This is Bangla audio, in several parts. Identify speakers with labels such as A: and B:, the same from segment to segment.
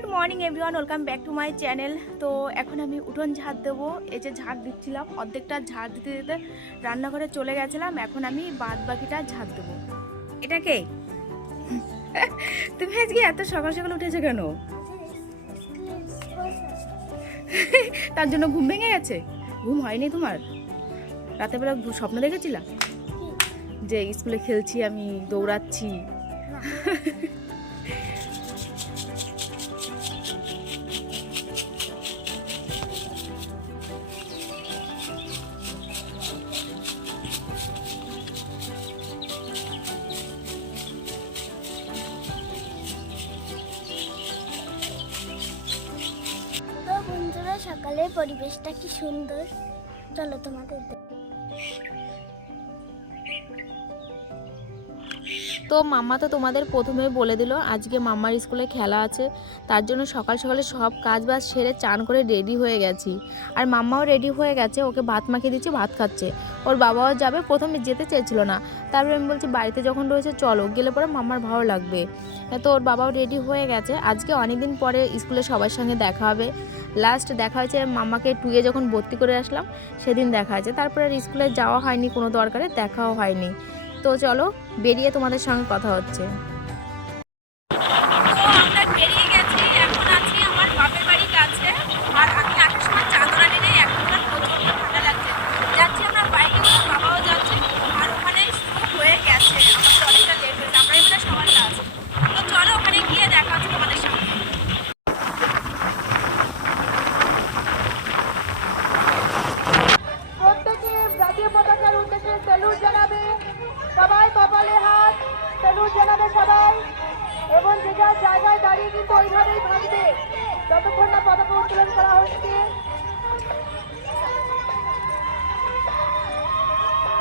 A: Good morning everyone welcome back to my channel তো এখন আমি উঠোন ঝাড় দেবো। এই যে ঝাড় দিচ্ছিলাম, অর্ধেকটা ঝাড় দিতে দিতে রান্নাঘরে চলে গেছিলাম। এখন আমি বাদ বাকিটা ঝাড় দেবো। এটা কে? তুমি আজকে এত সকাল সকাল উঠেছো কেন? তার জন্য ঘুম ভেঙে গেছে? ঘুম হয়নি তোমার? রাতের বেলা স্বপ্ন দেখেছিলাম যে স্কুলে খেলছি, আমি দৌড়াচ্ছি।
B: সকালের পরিবেশটা কি সুন্দর? চলো তোমাদের
A: তো মাম্মা তো তোমাদের প্রথমে বলে দিল, আজকে মাম্মার স্কুলে খেলা আছে, তার জন্য সকাল সকালে সব কাজ বাজ সেরে চান করে রেডি হয়ে গেছি। আর মাম্মাও রেডি হয়ে গেছে, ওকে ভাত মাখিয়ে দিচ্ছি, ভাত খাচ্ছে। ওর বাবাও যাবে, প্রথমে যেতে চেয়েছিল না। তারপরে আমি বলছি, বাড়িতে যখন রয়েছে, চলো। গেলে পরে মাম্মার ভালো লাগবে। তো ওর বাবাও রেডি হয়ে গেছে। আজকে অনেকদিন পরে স্কুলে সবার সঙ্গে দেখা হবে। লাস্ট দেখা হয়েছে মাম্মাকে টুয়ে যখন ভর্তি করে আসলাম, সেদিন দেখা হয়েছে। তারপরে আর স্কুলে যাওয়া হয়নি কোনো দরকারে, দেখাও হয়নি। তো চলো বেরিয়ে তোমাদের সঙ্গে কথা হচ্ছে।
C: দাঁড়িয়ে কিন্তু ওইভাবেই থাকবে যতক্ষণ না পতাকা উত্তোলন করা হচ্ছে।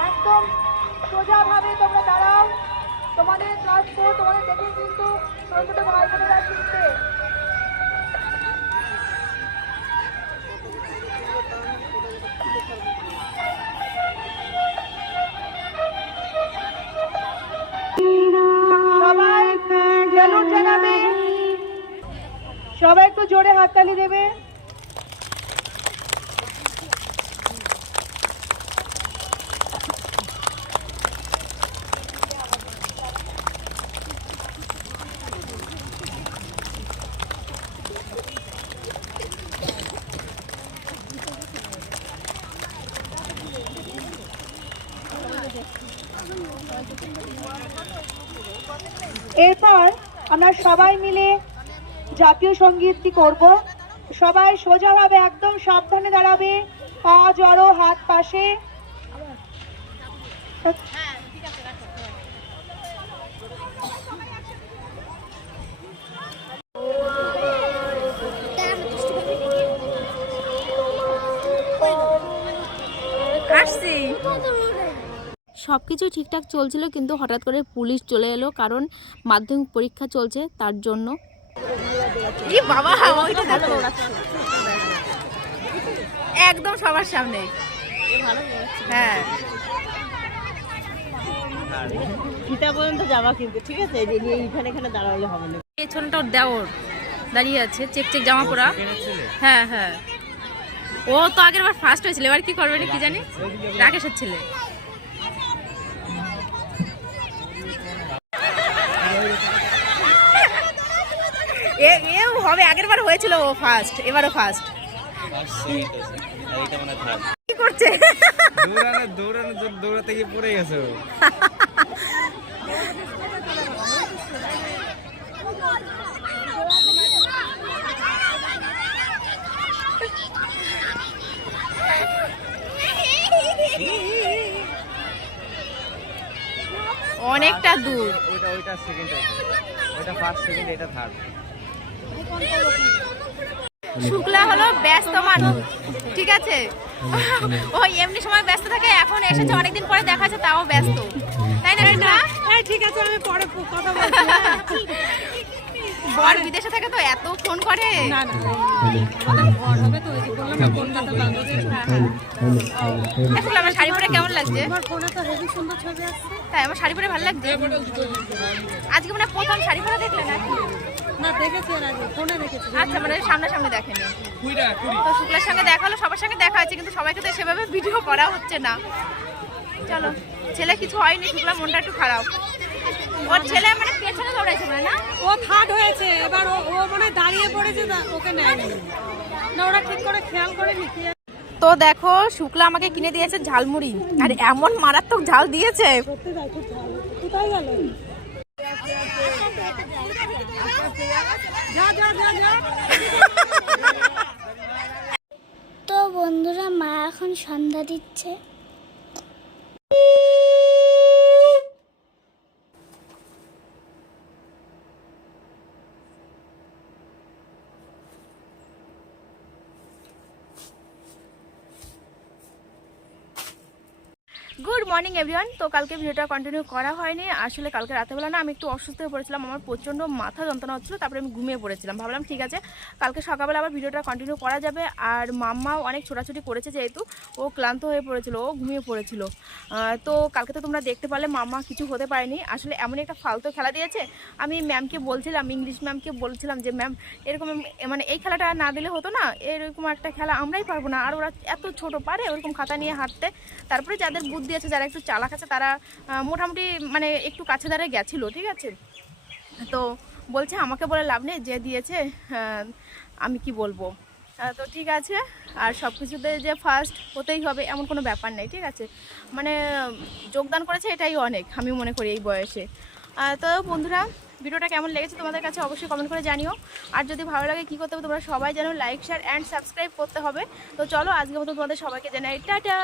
C: একদম সোজাভাবে তোমরা দাঁড়াও। তোমাদের ক্লাস ফোর তোমাদের দেখে কিন্তু ছোট ছোট ভাই বোনেরা শিখবে সবাই একটু জোরে হাততালি দেবে। এরপর আমরা সবাই মিলে জাতীয় সঙ্গীতটি করব। সবাই সোজাভাবে একদম সাবধানে দাঁড়াবে। পা জড়ো হাত পাশে।
A: আসছি। সব কিছু ঠিকঠাক চলছিল কিন্তু হঠাৎ করে পুলিশ চলে এলো কারণ মাধ্যমিক পরীক্ষা চলছে তার জন্য। বাবা ওইটা দেখো। একদম সবার সামনে। হ্যাঁ।
D: ফিতা পর্যন্ত কিন্তু ঠিক আছে? এই এইখানে এখানে দাঁড়ালে হবে না।
A: পেছনটা ওর দেওর দাঁড়িয়ে আছে চেক চেক জামা পরা। হ্যাঁ হ্যাঁ। ও তো আগের বার ফার্স্ট হয়েছিল এবার কি করবে কি জানি? রাকেশের ছেলে। এ এও হবে আগের বার হয়েছিল ও ফার্স্ট এবারও ফার্স্ট কি করছে?
E: দৌড়ানো দৌড়ানো দৌড়াতে গিয়ে পড়ে গেছে
A: অনেকটা দূর।
E: ওইটা ওইটা সেকেন্ড ওইটা ফার্স্ট সেকেন্ড এটা থার্ড
A: শুক্লা হলো ব্যস্ত মানুষ ঠিক আছে? ও এমনি সময় ব্যস্ত থাকে এখন এসেছে অনেকদিন পরে দেখা যাচ্ছে তাও ব্যস্ত। তাই না শুক্লা
C: হ্যাঁ ঠিক আছে আমি পরে কথা বলছি
A: বর বিদেশে থাকে তো এত ফোন করে।
C: না না আমাদের হবে তো ওই যে বললাম না। কলকাতা বাংলাদেশ
A: আমার শাড়ি পরে কেমন লাগছে?
C: আমার ফোনে তো হেভি সুন্দর ছবি আসছে।
A: তাই আমার শাড়ি পরে ভালো লাগছে? আজকে মানে প্রথম শাড়ি পরে দেখলে নাকি?
F: না দেখেছি এর আগে ফোনে দেখেছি।
A: আচ্ছা মানে সামনাসামনি দেখেনি। তো শুক্লার সঙ্গে দেখা হলো সবার সঙ্গে দেখা হয়েছে কিন্তু সবাইকে তো সেভাবে ভিডিও করা হচ্ছে না। চলো ছেলে কিছু হয়নি শুক্লা মনটা একটু খারাপ। ওর ছেলে মানে পেছনে দৌড়াইছে মানে না?
F: ও থার্ড হয়েছে এবার ও ও মানে দাঁড়িয়ে পড়েছে ওকে নেয়নি। না ওরা ঠিক করে খেয়াল করেনি কি
A: তো দেখো শুক্লা আমাকে কিনে দিয়েছে ঝালমুড়ি আর এমন মারাত্মক ঝাল দিয়েছে।
F: কোথায় গেল?
B: তো বন্ধুরা মা এখন সন্ধ্যা দিচ্ছে।
A: গুড মর্নিং এভরিওয়ান তো কালকে ভিডিওটা কন্টিনিউ করা হয়নি। আসলে কালকে রাতেবেলা না আমি একটু অসুস্থ হয়ে পড়েছিলাম। আমার প্রচণ্ড মাথা যন্ত্রণা হচ্ছিল, তারপরে আমি ঘুমিয়ে পড়েছিলাম। ভাবলাম ঠিক আছে, কালকে সকালবেলা আবার ভিডিওটা কন্টিনিউ করা যাবে। আর মাম্মাও অনেক ছোটাছুটি করেছে যেহেতু, ও ক্লান্ত হয়ে পড়েছিল, ও ঘুমিয়ে পড়েছিল। তো কালকে তো তোমরা দেখতে পারলে মাম্মা কিছু হতে পারেনি। আসলে এমন একটা ফালতু খেলা দিয়েছে, আমি ম্যামকে বলছিলাম ইংলিশ ম্যামকে বলছিলাম যে ম্যাম এরকম মানে এই খেলাটা না দিলে হতো না? এরকম একটা খেলা আমরাই পারব না। আর ওরা এত ছোট পারে, ওরকম খাতা নিয়ে হাঁটতে। তারপরে যাদের বুদ্ধি আছে যারা একটু চালাক আছে, তারা মোটামুটি মানে একটু কাছে দাঁড়ে গেছিল, ঠিক আছে? তো বলছে, আমাকে বলে লাভ নেই, যে দিয়েছে আমি কি বলব? তো ঠিক আছে, আর সব কিছুতে যে ফার্স্ট হতেই হবে, এমন কোনো ব্যাপার নেই, ঠিক আছে? মানে যোগদান করেছে, এটাই অনেক, আমি মনে করি এই বয়সে। তো বন্ধুরা, ভিডিওটা কেমন লেগেছে তোমাদের কাছে অবশ্যই কমেন্ট করে জানিও। আর যদি ভালো লাগে, কী করতে হবে, তোমরা সবাই জানো লাইক শেয়ার অ্যান্ড সাবস্ক্রাইব করতে হবে। তো চলো আজকে মতো তোমাদের সবাইকে জানাই, টাটা!